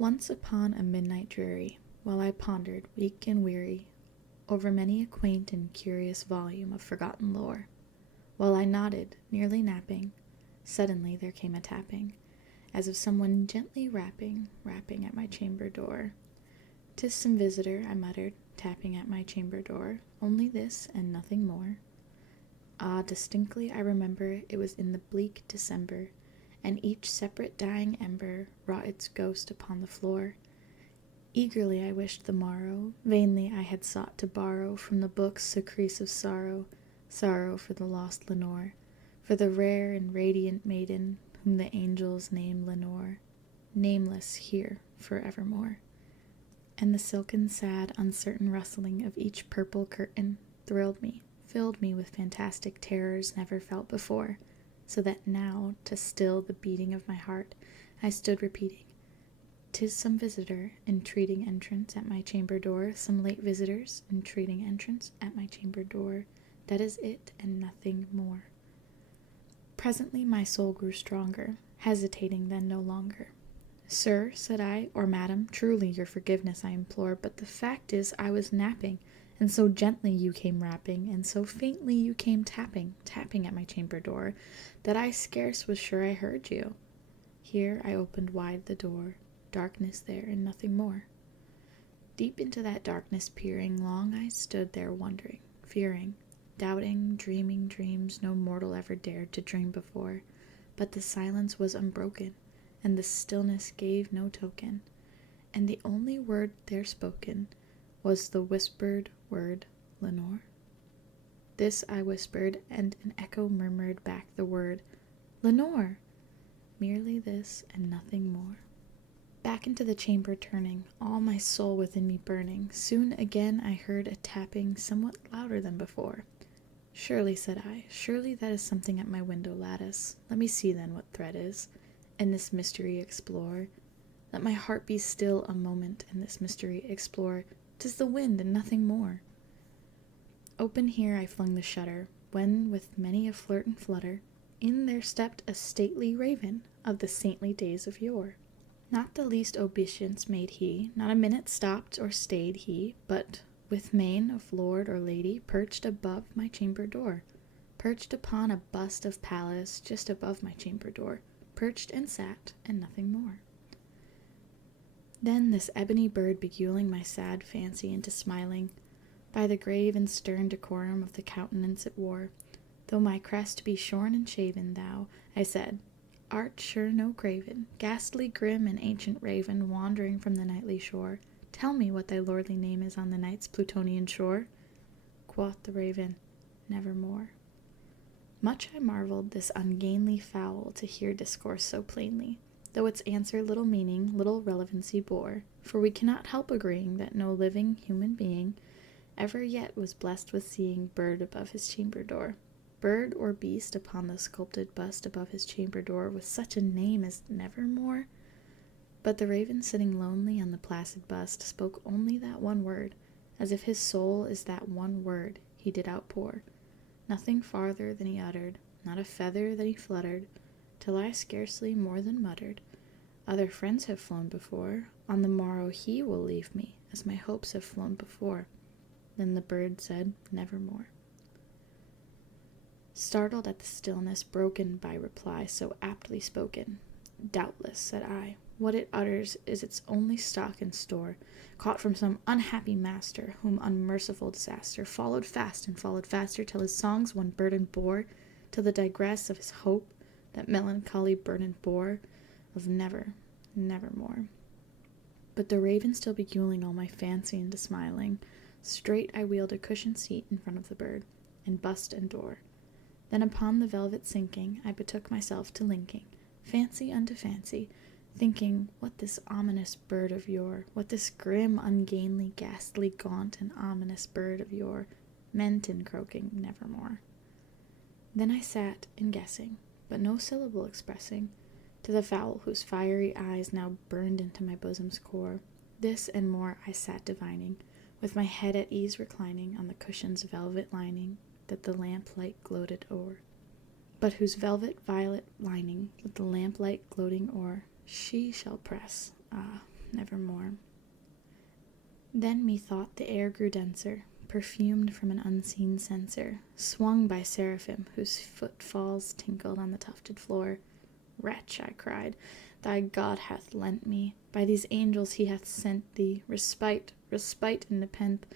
Once upon a midnight dreary, while I pondered, weak and weary, over many a quaint and curious volume of forgotten lore, while I nodded, nearly napping, suddenly there came a tapping, as of someone gently rapping at my chamber door. "'Tis some visitor," I muttered, tapping at my chamber door, "only this and nothing more." Ah, distinctly I remember it was in the bleak December, and each separate dying ember wrought its ghost upon the floor. Eagerly I wished the morrow, vainly I had sought to borrow from the book's surcease of sorrow, sorrow for the lost Lenore, for the rare and radiant maiden whom the angels name Lenore, nameless here forevermore. And the silken, sad, uncertain rustling of each purple curtain thrilled me, filled me with fantastic terrors never felt before, so that now, to still the beating of my heart, I stood repeating, "'Tis some visitor, entreating entrance at my chamber door, some late visitors, entreating entrance at my chamber door. That is it, and nothing more." Presently my soul grew stronger, hesitating then no longer. "Sir," said I, "or madam, truly your forgiveness I implore, but the fact is I was napping, and so gently you came rapping, and so faintly you came tapping at my chamber door, that I scarce was sure I heard you." Here I opened wide the door, darkness there and nothing more. Deep into that darkness peering, long I stood there wondering, fearing, doubting, dreaming dreams no mortal ever dared to dream before, but the silence was unbroken, and the stillness gave no token, and the only word there spoken was the whispered word, "Lenore." This I whispered, and an echo murmured back the word, "Lenore!" Merely this and nothing more. Back into the chamber turning, all my soul within me burning, soon again I heard a tapping somewhat louder than before. "Surely," said I, "surely that is something at my window lattice. Let me see then what threat is, and this mystery explore. Let my heart be still a moment, and this mystery explore. 'Tis the wind and nothing more." Open here I flung the shutter, when with many a flirt and flutter, in there stepped a stately raven of the saintly days of yore. Not the least obeisance made he, not a minute stopped or stayed he, but, with mien of lord or lady, perched above my chamber door, perched upon a bust of Pallas just above my chamber door, perched and sat, and nothing more. Then this ebony bird beguiling my sad fancy into smiling, by the grave and stern decorum of the countenance it wore, "Though my crest be shorn and shaven, thou," I said, "art sure no craven, ghastly, grim, and ancient raven, wandering from the nightly shore. Tell me what thy lordly name is on the night's Plutonian shore." Quoth the raven, "Nevermore." Much I marveled this ungainly fowl to hear discourse so plainly, though its answer little meaning, little relevancy bore, for we cannot help agreeing that no living human being ever yet was blessed with seeing bird above his chamber door, bird or beast upon the sculpted bust above his chamber door, with such a name as Nevermore. But the raven sitting lonely on the placid bust spoke only that one word, as if his soul is that one word he did outpour, nothing farther than he uttered, not a feather that he fluttered, till I scarcely more than muttered, "Other friends have flown before, on the morrow he will leave me, as my hopes have flown before." Then the bird said, "Nevermore." Startled at the stillness broken by reply so aptly spoken, "Doubtless," said I, "what it utters is its only stock and store, caught from some unhappy master, whom unmerciful disaster followed fast and followed faster, till his songs one burden bore, till the digress of his hope that melancholy burden bore, of nevermore." But the raven still beguiling all my fancy into smiling, straight I wheeled a cushioned seat in front of the bird, and bust and door. Then upon the velvet sinking, I betook myself to linking fancy unto fancy, thinking what this ominous bird of yore, what this grim, ungainly, ghastly, gaunt, and ominous bird of yore meant in croaking "Nevermore." Then I sat in guessing, but no syllable expressing, to the fowl whose fiery eyes now burned into my bosom's core. This and more I sat divining, with my head at ease reclining on the cushion's velvet lining that the lamplight gloated o'er, but whose velvet violet lining with the lamplight gloating o'er she shall press, ah, nevermore. Then methought the air grew denser, perfumed from an unseen censer, swung by seraphim whose footfalls tinkled on the tufted floor. Wretch, I cried, thy God hath lent me, by these angels he hath sent thee, respite, respite and nepenthe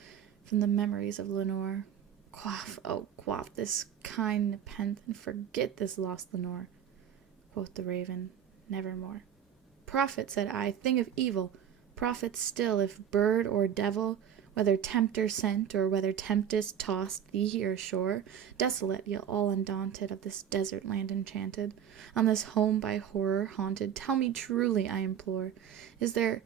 from the memories of Lenore. Quaff, oh quaff this kind nepenthe, and forget this lost Lenore. Quoth the raven, nevermore. Prophet, said I, thing of evil, prophet still, if bird or devil, whether tempter sent, or whether tempest tossed thee here ashore, desolate yet all undaunted of this desert land enchanted, on this home by horror haunted, tell me truly, I implore, is there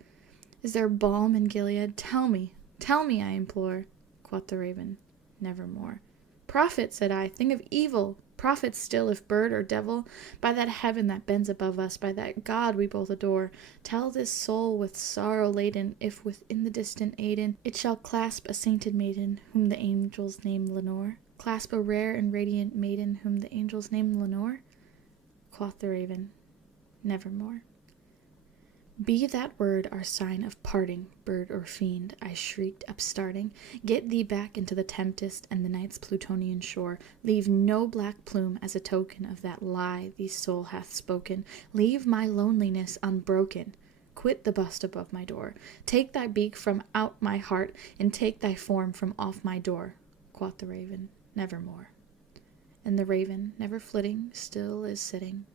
balm in Gilead? Tell me, I implore. Quoth the raven, nevermore. Prophet, said I, thing of evil, prophet still, if bird or devil, by that heaven that bends above us, by that God we both adore, tell this soul with sorrow laden, if within the distant Aidenn it shall clasp a sainted maiden, whom the angels name Lenore, clasp a rare and radiant maiden, whom the angels name Lenore? Quoth the raven, nevermore. Be that word our sign of parting, bird or fiend, I shrieked, upstarting. Get thee back into the tempest and the night's Plutonian shore. Leave no black plume as a token of that lie thee soul hath spoken. Leave my loneliness unbroken. Quit the bust above my door. Take thy beak from out my heart, and take thy form from off my door. Quoth the raven, nevermore. And the raven, never flitting, still is sitting,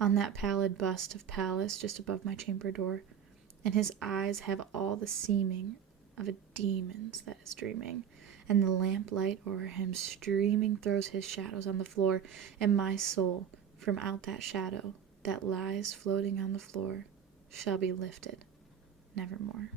on that pallid bust of Pallas just above my chamber door, and his eyes have all the seeming of a demon's that is dreaming, and the lamplight o'er him streaming throws his shadows on the floor, and my soul from out that shadow that lies floating on the floor shall be lifted nevermore.